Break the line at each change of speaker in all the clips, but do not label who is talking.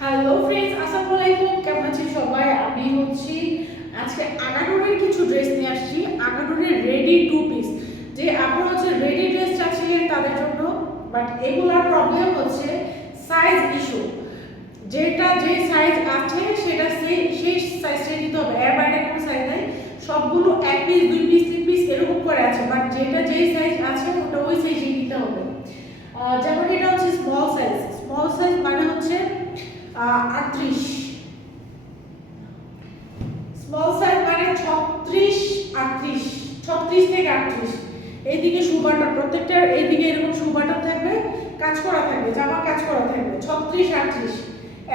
Hello friends আসসালামু আলাইকুম কেমন আছেন সবাই? আমি হচ্ছি আজকে আগাডোরের কিছু ড্রেস নিয়ে আসছি। আগাডোরের রেডি টু পিস যে আপনারা হচ্ছে রেডি ড্রেস চাচ্ছিলেন তাদের জন্য বাট এগুলার প্রবলেম হচ্ছে সাইজ ইস্যু যেটা যে সাইজ আছে, সেটা সেই সেই সাইজটাই নিতে হবে। এর বাইরে কোনো সাইজ নেই। সবগুলো এক পিস দুই পিস তিন পিস এরকম করে আছে। বাট যেটা যেই সাইজ আছে, ওটা ওই সাইজেই নিতে হবে। যেমন এটা হচ্ছে স্মল সাইজ স্মল সাইজ মানে হচ্ছে আটত্রিশ। স্মল সাইজ মানে ছত্রিশ, আটত্রিশ। ছত্রিশ থেকে আটত্রিশ। এইদিকে সুবাটা প্রত্যেকটার এইদিকে এরকম সুবাটা থাকবে, কাজ করা থাকবে, জামা কাজ করা থাকবে। ছত্রিশ, আটত্রিশ।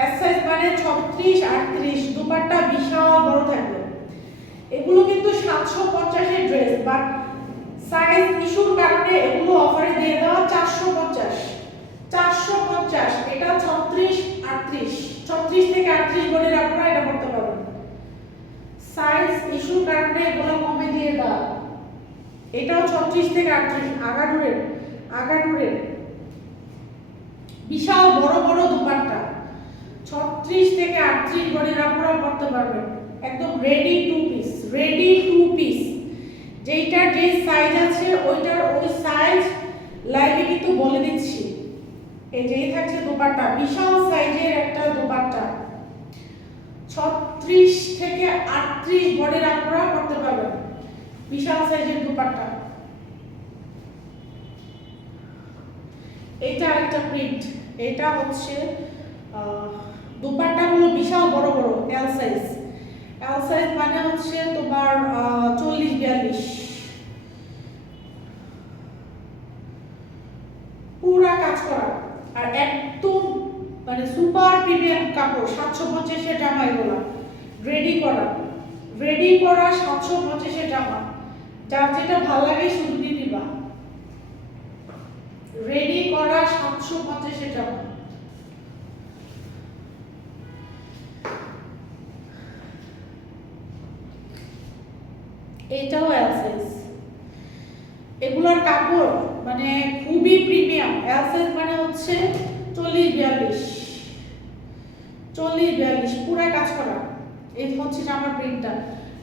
এস সাইজ মানে ছত্রিশ, আটত্রিশ। দুপাট্টা বিশাল বড় থাকবে। এগুলো কিন্তু সাতশো পঞ্চাশের ড্রেস বাট সাইজ ইস্যুর কারণে এগুলো অফারে দিয়ে দেওয়া চারশো পঞ্চাশ। চারশো পঞ্চাশ। এটা ছত্রিশ, আটত্রিশ। ছত্রিশ থেকে আটত্রিশ বলের আপনারা এটা করতে পারবেন। সাইজ ইস্যুর কারণে এগুলো কমে দিয়ে দেওয়া এটাও ছত্রিশ থেকে আটত্রিশ আগাডুরের আগাডুরের বিশাল বড় বড় দোপাট্টা। ছত্রিশ থেকে আটত্রিশ বলের আপনারা করতে পারবেন। একদম ready two piece ready two piece যেইটার যে সাইজ আছে, ওইটার ওই সাইজ লাইভে কিন্তু বলে দিচ্ছি। এই যেই থাকছে দোপাট্টা, বিশাল সাইজের একটা দোপাট্টা। ছত্রিশ থেকে আটত্রিশ বডির আপনারা করতে পারবেন। বিশাল সাইজের দোপাট্টা। এটা একটা প্রিন্ট এটা হচ্ছে দোপাট্টাগুলো বিশাল বড় বড় এল সাইজ এল সাইজ মানে হচ্ছে তোমার চল্লিশ, বিয়াল্লিশ। পুরা কাজ করা। আর একদম মানে সুপার প্রিমিয়াম কাপড়, সাতশো পঞ্চাশের জামা এগুলো। রেডি করা। রেডি করা সাতশো পঞ্চাশের জামা। যার যেটা ভালো লাগে শুধু নিবা। রেডি করা সাতশো পঞ্চাশের জামা। এটাও সাইজ এগুলোর কাপড় মানে খুবই প্রিমিয়াম এল সাইজ মানে হচ্ছে চল্লিশ বিয়াল্লিশ চল্লিশ বিয়াল্লিশ, পুরা কাজ করা। এই হচ্ছে জামার প্রিন্টটা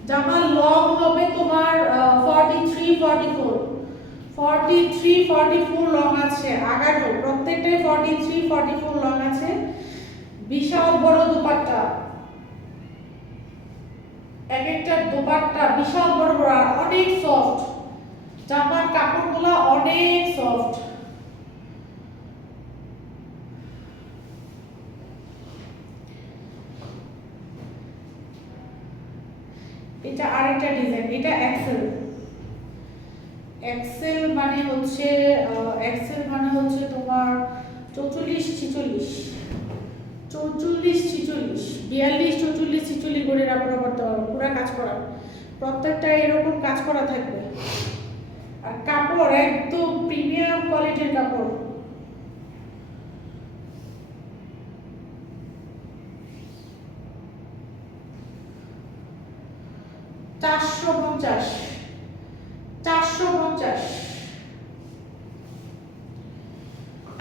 জামার লং হবে তোমার forty three forty four forty three forty four long আছে আগারো প্রত্যেকটাই forty three forty four long আছে। বিশাল বড় দুপাট্টা। এক একটা দোপাট্টা বিশাল বড় বড় অনেক সফট জামার কাপড়গুলো অনেক সফট এটা আরেকটা ডিজাইন এটা এক্সেল এক্সেল মানে হচ্ছে এক্সেল মানে হচ্ছে তোমার চৌচল্লিশ ছিচল্লিশ। চৌচল্লিশ ছিচল্লিশ, বিয়াল্লিশ, চৌচল্লিশ, ছিচল্লিশ করে আপনারা করতে পারবেন পুরো কাজ করা। প্রত্যেকটা এরকম কাজ করা থাকবে আর কাপড় একদম প্রিমিয়াম কোয়ালিটির কাপড়। চারশো পঞ্চাশ। চারশো পঞ্চাশ।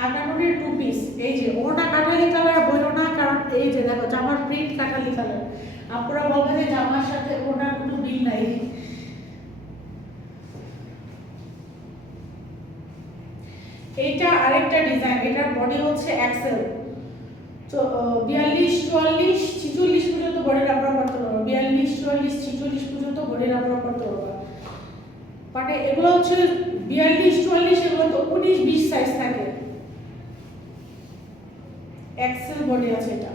আটানুরের টু পিস এই যে, ওটা কাঠালি কালার বলো না, কারণ এই যে দেখো, জামার প্রিন্ট কাঠালি কালার আপনারা বলবেন যে জামার সাথে ওনার কোনো মিল নাই। এইটা আরেকটা ডিজাইন এটার বডি হচ্ছে এক্সেল তো বিয়াল্লিশ, চুয়াল্লিশ, ছিচল্লিশ পর্যন্ত বডির আপনারা করতে পারব বিয়াল্লিশ, চুয়াল্লিশ, ছিচল্লিশ পর্যন্ত বডির আপনারা করতে পারব মানে এগুলো হচ্ছে বিয়াল্লিশ, চুয়াল্লিশ, এগুলো তো উনিশ, বিশ সাইজ থাকে। এক্সেল বডি আছে এটা।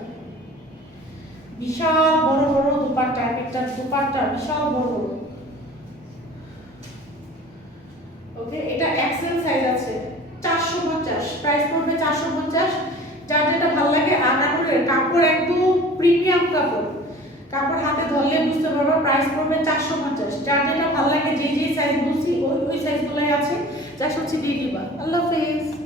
বিশাল বড় বড় দুপাট্টা এক একটা দুপাট্টা বিশাল বড়। বড় ওকে এটা এক্সেল সাইজ আছে চারশো পঞ্চাশ প্রাইস পড়বে চারশো পঞ্চাশ। যার যেটা ভালো লাগে আনানুরের কাপড় একদম প্রিমিয়াম কাপড়। কাপড় হাতে ধরলে বুঝতে পারব প্রাইস পড়বে চারশো পঞ্চাশ। যার যেটা ভালো লাগে যে যে সাইজ বুঝছি ওই ওই সাইজগুলোই আছে। যা শুনছি দিয়ে দিবা। আল্লাহ হাফেজ।